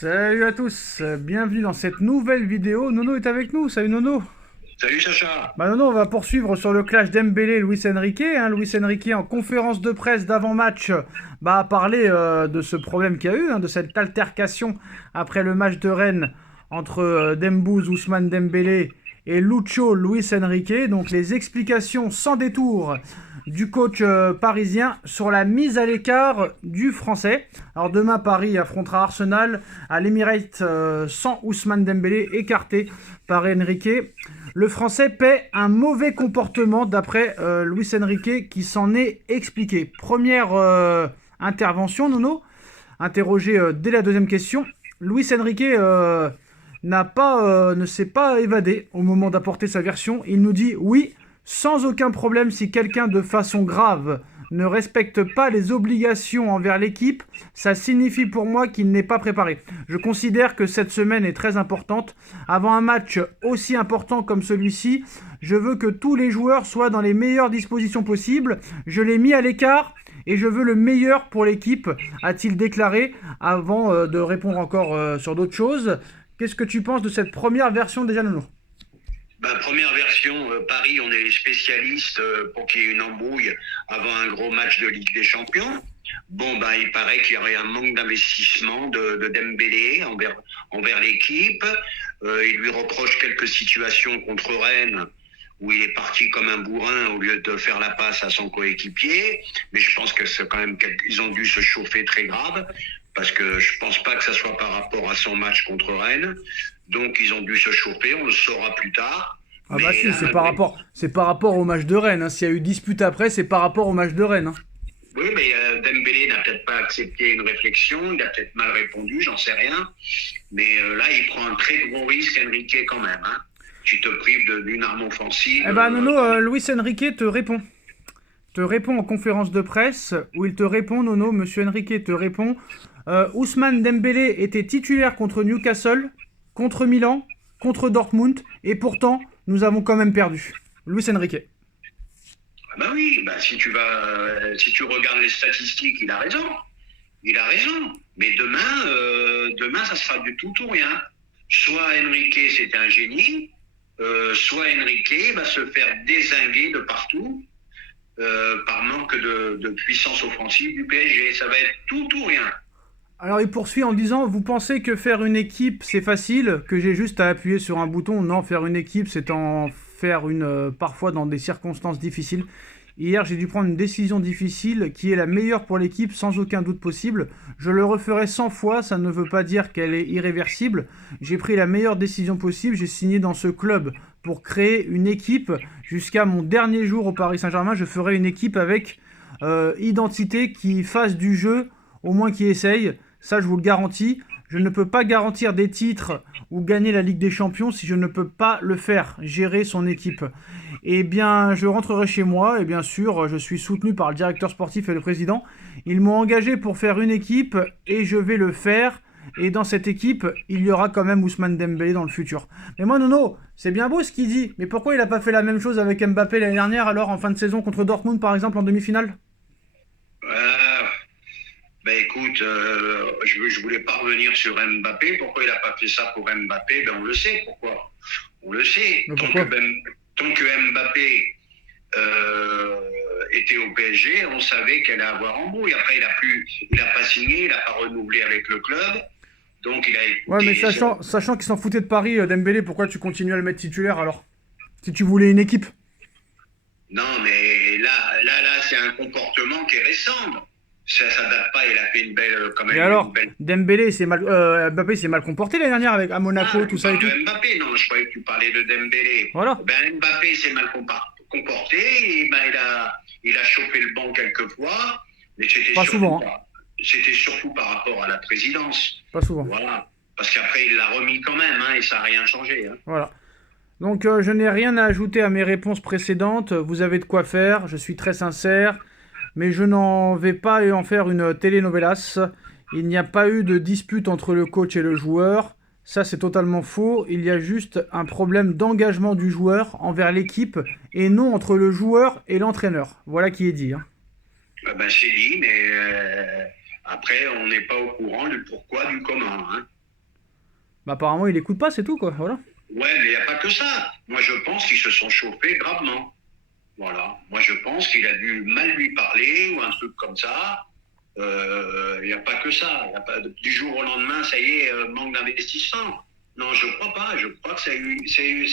Salut à tous, bienvenue dans cette nouvelle vidéo. Nono est avec nous, salut Nono. Salut Sacha. Bah Nono, on va poursuivre sur le clash Dembélé et Luis Enrique. Luis Enrique en conférence de presse d'avant-match a parlé de ce problème qu'il y a eu, de cette altercation après le match de Rennes entre Dembouz, Ousmane Dembélé et Lucho Luis Enrique. Donc les explications sans détour du coach parisien sur la mise à l'écart du français. Alors demain, Paris affrontera Arsenal à l'Emirates sans Ousmane Dembélé, écarté par Enrique. Le français paie un mauvais comportement d'après Luis Enrique qui s'en est expliqué. Première intervention, Nono, interrogé dès la deuxième question. Luis Enrique ne s'est pas évadé au moment d'apporter sa version. Il nous dit oui, sans aucun problème, si quelqu'un de façon grave ne respecte pas les obligations envers l'équipe, ça signifie pour moi qu'il n'est pas préparé. Je considère que cette semaine est très importante. Avant un match aussi important comme celui-ci, je veux que tous les joueurs soient dans les meilleures dispositions possibles. Je l'ai mis à l'écart et je veux le meilleur pour l'équipe, a-t-il déclaré avant de répondre encore sur d'autres choses. Qu'est-ce que tu penses de cette première version déjà, Nono ? Première version, Paris, on est les spécialistes pour qu'il y ait une embrouille avant un gros match de Ligue des Champions. Il paraît qu'il y aurait un manque d'investissement de Dembélé envers l'équipe. Il lui reproche quelques situations contre Rennes où il est parti comme un bourrin au lieu de faire la passe à son coéquipier. Mais je pense que c'est quand même qu'ils ont dû se chauffer très grave parce que je pense pas que ça soit par rapport à son match contre Rennes. Donc ils ont dû se chauffer, on le saura plus tard. Ah bah si, c'est par rapport au match de Rennes. S'il y a eu dispute après, c'est par rapport au match de Rennes. Oui, mais Dembélé n'a peut-être pas accepté une réflexion, il a peut-être mal répondu, j'en sais rien. Mais là, il prend un très gros risque, Enrique, quand même. Tu te prives d'une arme offensive. Nono, Luis Enrique te répond. Te répond en conférence de presse où il te répond, Nono, monsieur Enrique te répond. Ousmane Dembélé était titulaire contre Newcastle, contre Milan, contre Dortmund, et pourtant, nous avons quand même perdu. Luis Enrique. Si tu regardes les statistiques, il a raison. Il a raison. Mais demain, ça sera du tout ou rien. Soit Enrique, c'est un génie, soit Enrique va se faire dézinguer de partout par manque de puissance offensive du PSG. Ça va être tout ou rien. Alors il poursuit en disant, vous pensez que faire une équipe c'est facile, que j'ai juste à appuyer sur un bouton? Non, faire une équipe c'est en faire une parfois dans des circonstances difficiles. Hier j'ai dû prendre une décision difficile qui est la meilleure pour l'équipe sans aucun doute possible. Je le referai 100 fois, ça ne veut pas dire qu'elle est irréversible. J'ai pris la meilleure décision possible, j'ai signé dans ce club pour créer une équipe. Jusqu'à mon dernier jour au Paris Saint-Germain, je ferai une équipe avec identité qui fasse du jeu, au moins qui essaye. Ça, je vous le garantis. Je ne peux pas garantir des titres ou gagner la Ligue des Champions si je ne peux pas le faire, gérer son équipe. Eh bien, je rentrerai chez moi et bien sûr, je suis soutenu par le directeur sportif et le président. Ils m'ont engagé pour faire une équipe et je vais le faire. Et dans cette équipe, il y aura quand même Ousmane Dembélé dans le futur. Mais moi, Nono, c'est bien beau ce qu'il dit. Mais pourquoi il n'a pas fait la même chose avec Mbappé l'année dernière, alors en fin de saison contre Dortmund, par exemple, en demi-finale ? Écoute, je voulais pas revenir sur Mbappé. Pourquoi il n'a pas fait ça pour Mbappé? On le sait pourquoi. On le sait. Tant que Mbappé était au PSG, on savait qu'elle allait avoir embrouille. Après, il a pas signé, il n'a pas renouvelé avec le club. Donc il a écouté. Ouais, mais sachant qu'il s'en foutait de Paris, Dembélé, pourquoi tu continues à le mettre titulaire alors? Si tu voulais une équipe. Non, mais là, c'est un comportement qui est récent. Ça date pas, il a fait une belle. Et alors, Dembélé, Mbappé s'est mal comporté l'année dernière à Monaco, tout ça et tout. Mbappé, non, je croyais que tu parlais de Dembélé. Voilà. Mbappé s'est mal comporté, et il a chopé le banc quelques fois, mais c'était surtout par rapport à la présidence. Pas souvent. Voilà. Parce qu'après, il l'a remis quand même, et ça n'a rien changé. Voilà. Donc, je n'ai rien à ajouter à mes réponses précédentes. Vous avez de quoi faire, je suis très sincère. Mais je n'en vais pas en faire une telenovelas. Il n'y a pas eu de dispute entre le coach et le joueur. Ça, c'est totalement faux. Il y a juste un problème d'engagement du joueur envers l'équipe et non entre le joueur et l'entraîneur. Voilà qui est dit. C'est dit, mais après, on n'est pas au courant du pourquoi, du comment. Bah, apparemment, il écoute pas, c'est tout, quoi. Voilà. Ouais, mais il n'y a pas que ça. Moi, je pense qu'ils se sont chauffés gravement. Voilà. Moi, je pense qu'il a dû mal lui parler ou un truc comme ça. Il n'y a pas que ça. Y a pas, du jour au lendemain, ça y est, manque d'investissement. Non, je crois pas. Je crois que ça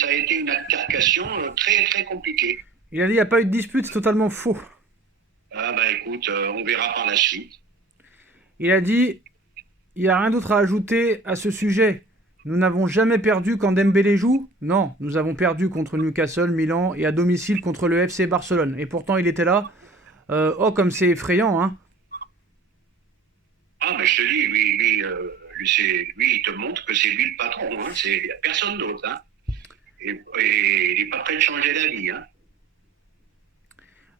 a été une altercation très, très compliquée. Il a dit il n'y a pas eu de dispute, c'est totalement faux. Ah, bah écoute, on verra par la suite. Il a dit il n'y a rien d'autre à ajouter à ce sujet. Nous n'avons jamais perdu quand Dembélé joue. Non, nous avons perdu contre Newcastle, Milan et à domicile contre le FC Barcelone. Et pourtant, il était là. Oh, comme c'est effrayant, hein. Ah, mais je te dis, lui, il te montre que c'est lui le patron. Hein. Il n'y a personne d'autre. Hein. Et il n'est pas prêt de changer d'avis. Hein.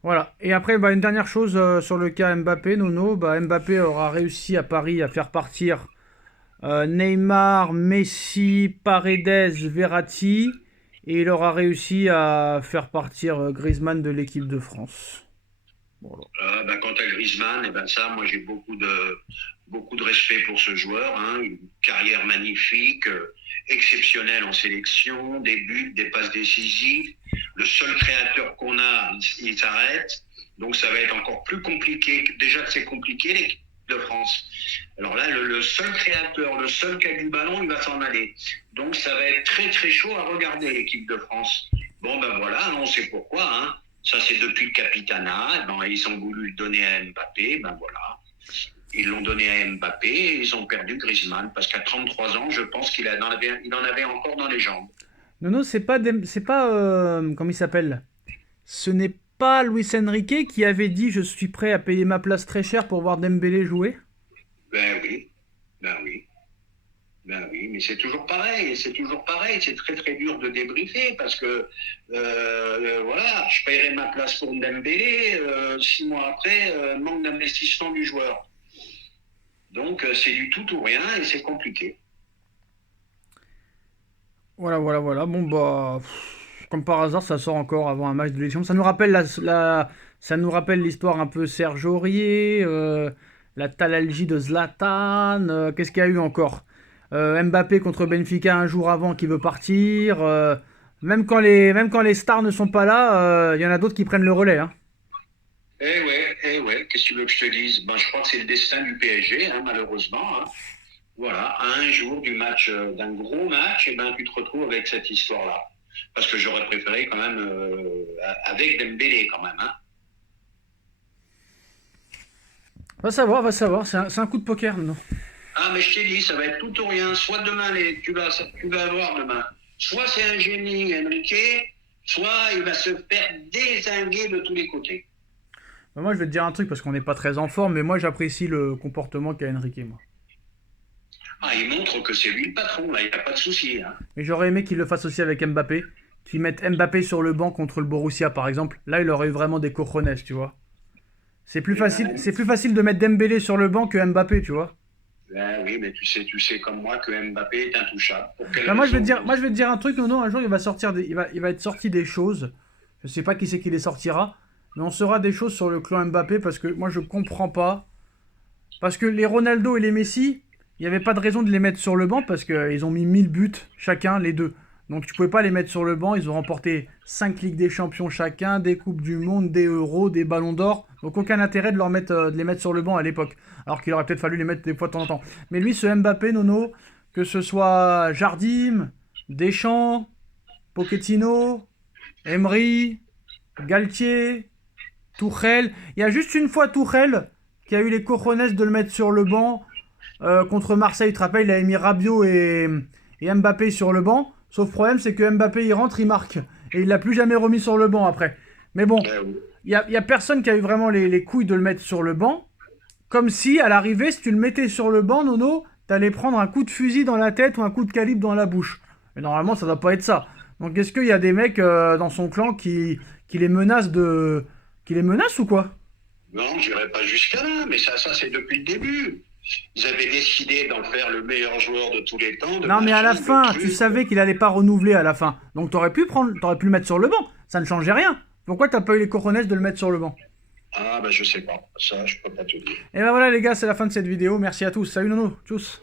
Voilà. Et après, bah, une dernière chose sur le cas Mbappé, Nono. Bah, Mbappé aura réussi à Paris à faire partir Neymar, Messi, Paredes, Verratti. Et il aura réussi à faire partir Griezmann de l'équipe de France. Voilà. Bah, quant à Griezmann, eh ben ça, moi j'ai beaucoup de respect pour ce joueur. Hein. Une carrière magnifique, exceptionnelle en sélection, des buts, des passes décisives. Le seul créateur qu'on a, il s'arrête. Donc ça va être encore plus compliqué. Déjà que c'est compliqué, l'équipe de France. Alors là, le seul créateur, le seul qui a du ballon, il va s'en aller. Donc ça va être très très chaud à regarder, l'équipe de France. Bon, ben voilà, on sait pourquoi. Hein. Ça, c'est depuis le capitanat. Ben, ils ont voulu le donner à Mbappé. Ben voilà. Ils l'ont donné à Mbappé et ils ont perdu Griezmann. Parce qu'à 33 ans, je pense qu'il en avait encore dans les jambes. Nono, c'est pas, comment il s'appelle? Ce n'est pas Luis Enrique qui avait dit je suis prêt à payer ma place très cher pour voir Dembélé jouer? Ben oui, ben oui. Ben oui, mais c'est toujours pareil, c'est très très dur de débriefer parce que voilà, je paierai ma place pour Dembélé, 6 mois après, manque d'investissement du joueur. Donc c'est du tout ou rien et c'est compliqué. Voilà, voilà, voilà. Bon, bah, comme par hasard, ça sort encore avant un match de l'élection. Ça nous rappelle ça nous rappelle l'histoire un peu Serge Aurier, la talalgie de Zlatan. Qu'est-ce qu'il y a eu encore? Mbappé contre Benfica un jour avant qui veut partir. Même quand les stars ne sont pas là, il y en a d'autres qui prennent le relais, hein. Eh ouais, qu'est-ce que tu veux que je te dise? Ben, je crois que c'est le destin du PSG, hein, malheureusement. Hein. Voilà, à un jour du match, d'un gros match, et ben tu te retrouves avec cette histoire-là. Parce que j'aurais préféré quand même avec Dembélé quand même. Hein. Va savoir. C'est un coup de poker, non? Ah, mais je t'ai dit, ça va être tout ou rien. Soit demain, tu vas avoir demain. Soit c'est un génie, Enrique, soit il va se faire dézinguer de tous les côtés. Bah, moi, je vais te dire un truc parce qu'on n'est pas très en forme, mais moi, j'apprécie le comportement qu'a Enrique, moi. Ah, il montre que c'est lui le patron, là, il n'y a pas de souci. Hein. Mais j'aurais aimé qu'il le fasse aussi avec Mbappé. Qu'il mette Mbappé sur le banc contre le Borussia, par exemple. Là, il aurait eu vraiment des cojones, tu vois. C'est plus facile de mettre Dembélé sur le banc que Mbappé, tu vois. Ben oui, mais tu sais comme moi que Mbappé est intouchable. Bah, moi, je vais te dire un truc, non, un jour, il va être sorti des choses. Je sais pas qui c'est qui les sortira. Mais on saura des choses sur le clan Mbappé parce que moi, je comprends pas. Parce que les Ronaldo et les Messi, il n'y avait pas de raison de les mettre sur le banc parce qu'ils ont mis 1000 buts chacun, les deux. Donc tu pouvais pas les mettre sur le banc. Ils ont remporté 5 Ligues des Champions chacun, des Coupes du Monde, des Euros, des Ballons d'Or. Donc aucun intérêt de les mettre sur le banc à l'époque. Alors qu'il aurait peut-être fallu les mettre des fois de temps en temps. Mais lui, ce Mbappé, Nono, que ce soit Jardim, Deschamps, Pochettino, Emery, Galtier, Tuchel. Il y a juste une fois Tuchel qui a eu les cojones de le mettre sur le banc contre Marseille. Tu te rappelles, il a mis Rabiot et Mbappé sur le banc. Sauf problème, c'est que Mbappé, il rentre, il marque. Et il l'a plus jamais remis sur le banc après. Mais bon, il y a personne qui a eu vraiment les couilles de le mettre sur le banc. Comme si, à l'arrivée, si tu le mettais sur le banc, Nono, t'allais prendre un coup de fusil dans la tête ou un coup de calibre dans la bouche. Mais normalement, ça doit pas être ça. Donc est-ce qu'il y a des mecs dans son clan qui les menacent qui les menacent ou quoi? Non, j'irai pas jusqu'à là, mais ça c'est depuis le début. Ils avaient décidé d'en faire le meilleur joueur de tous les temps. Non, mais à la fin, tu savais qu'il allait pas renouveler à la fin. Donc t'aurais pu le mettre sur le banc. Ça ne changeait rien. Pourquoi t'as pas eu les cojones de le mettre sur le banc? Ah, bah je sais pas. Ça, je peux pas te dire. Et ben voilà les gars, c'est la fin de cette vidéo. Merci à tous. Salut Nono. Tchuss.